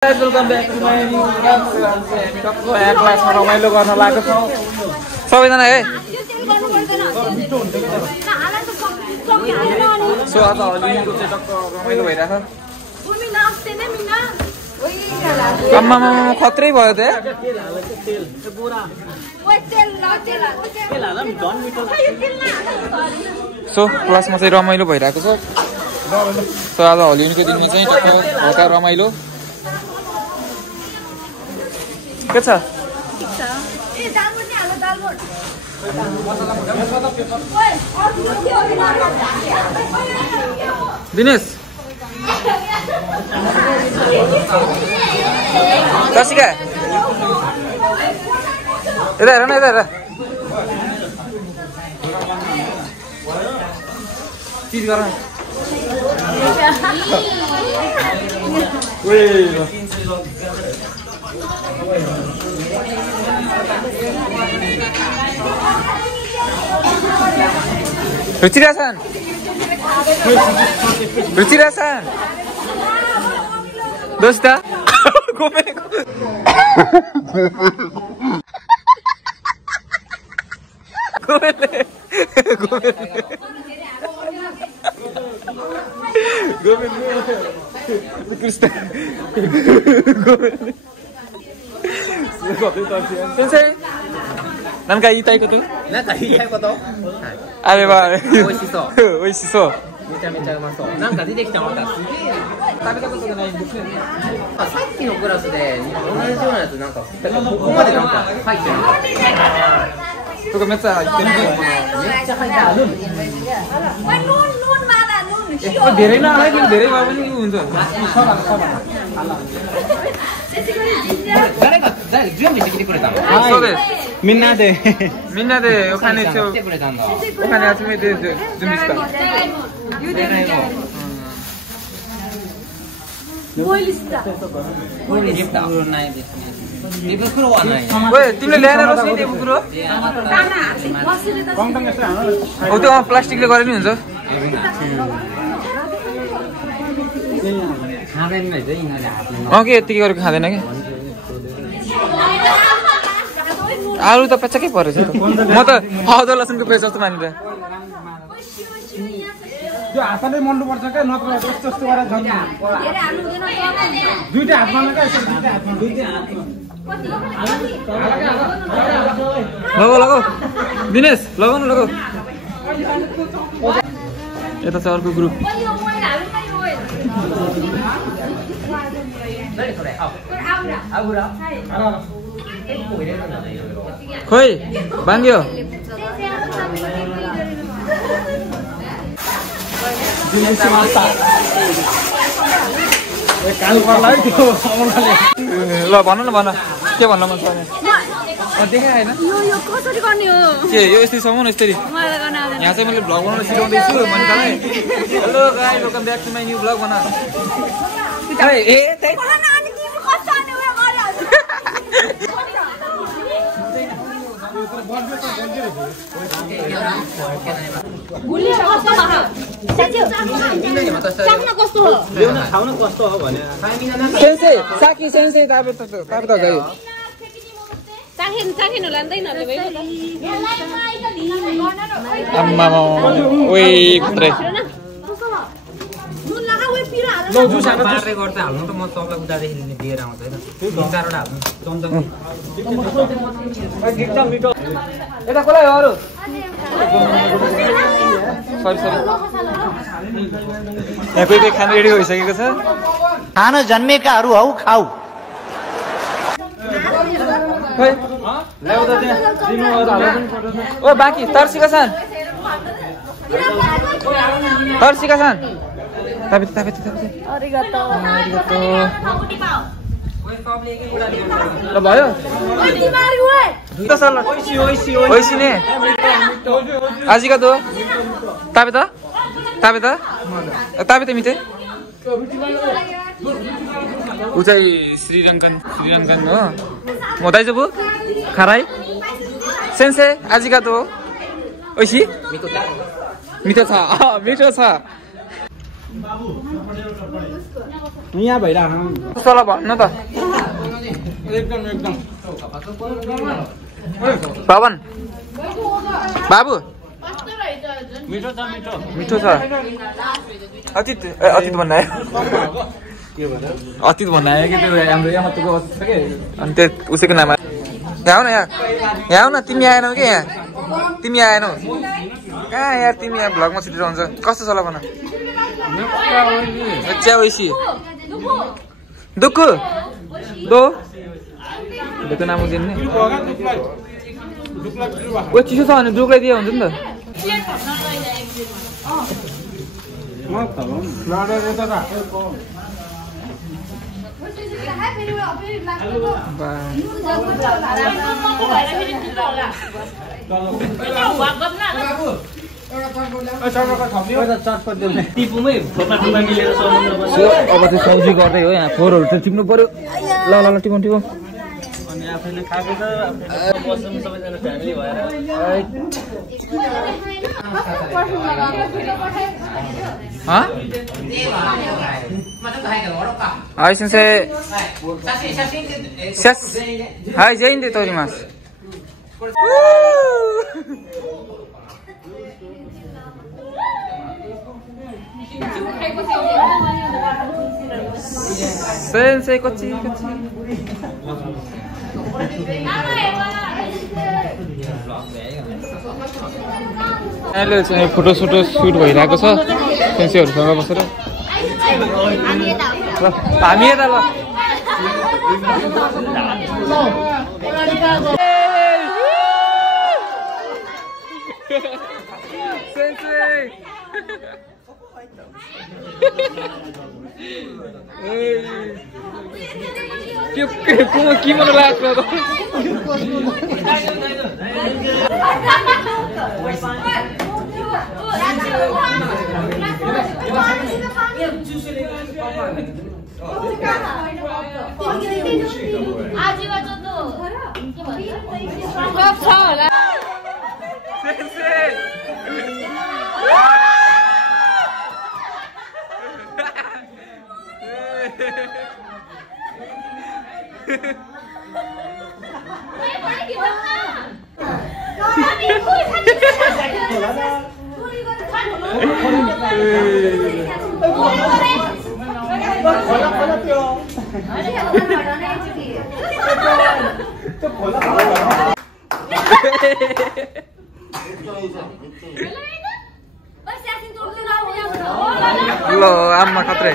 Welcome back to my new blog. हामी टक्क यहाँ क्लासमा रमाइलो गर्न लागेको छौँ सबैजना है। सो आज हलिउडको चाहिँ टक्क रमाइलो भइरहेको छ। आम्मामा खत्रै भयो त। सो क्लासमा चाहिँ रमाइलो भइरहेको छ। सो आज हलिउडको दिनमा चाहिँ टक्क हल्का रमाइलो के छ? दिनेश दर्शिका यता हेर न, यता हेर। चिज गर रुचिरासन रुचिरासन दोस्ता घुमेकोなんか言いたいこと？なんか言いたいこと？あれは美味しそう。美味しそう。めちゃめちゃうまそう。なんか出てきたまたすげえ。食べたことがないんですね。さっきのクラスで同じようなやつなんかここまでなんか入ってる。とかめっちゃ入ってる。めっちゃ入ってる。धेरै नआयो कि धेरै भए पनि हुन्छ।みんなでお金をお金集めて準備した。तिमीले ल्याएर बस्छ नि त्यो कुरो। हो त्यो प्लास्टिकले गरे नि हुन्छ। के यतिकै गरेको खाँदैन कि? आलु त पच्चकै परेछ त। म त अदुवा लसुनको पेस्ट जस्तो मानिरहेको। यो हातले मल्नु पर्छ क्या, नत्र यस्तो यस्तो गरेर झन् दुईटा हातमा क्या, दुईटा हातमा लगाऊ दिनेश लगाउनु लगाऊ। यता छ अर्को ग्रुप। खोइ बाङ्ग्यो ल भन न, भन के भन्न मन छ? देखाइ होइन के यो यस्तै समाउनु यस्तरी। यहाँ चाहिँ मैले भ्लग बनाउन सिकाउँदैछु मनिकालाई। Hello guys, welcome back to my new vlog. बना सेन्से साकी सेन्से ताबे त गयो। आम्मामा ओइ कुत्रै यता कसलाई हो अरू? सरी यहाँ कोही कोही खाना रेडी भइसकेको छ। खान जन्मेकाहरू हौ खाऊ। ओ बाँकी तर्सिका छन् ल भयो ओइसिने आजिका दो ताबे त मिते ऊ चाहिँ श्रीलङ्कन हो। म दाइजबु खाराई सेन्से आजिका दो ओइसी मिठो छ। यहाँ भइरा सला भन्नु त एकदम एकदम पवन बाबु मिठो छ मिठो मिठो छ अतीत भन्नु आयो अतीत भन्नु आयो कि त्यो हाम्रो यहाँ मात्रको अतीत छ कि अनि त्यो उसैको नाम यहाँ आऊ न यहाँ आऊ न तिमी आएनौ कि यहाँ तिमी आएनौ कहाँ यार तिमी यहाँ भ्लगमा छिटिरहन्छ कस्तो सल्लाह भन अच्छा वैसी दुक्कु दो देखो नाम दिन नि ओ चिसो छ भने दुक्लाई दिए हुन्छ नि अब चाहिँ सब्जी गर्दै हो यहाँ फोहोरहरू चाहिँ टिप्नु पर्यो ल ल ल टिपौँ टिपौँ आफैले खाएको छ बस्छौँ सबैजना फ्यामिली भएर Ay, sensei. Hai, jain de torimasu. Sensei, kochi, kochi. अहिले चाहिँ फोटो सुट भइरहेको छ सेन्सीहरुसँग बसेर हामी यता ल के मन लाग्छ त Lo, amma khatre.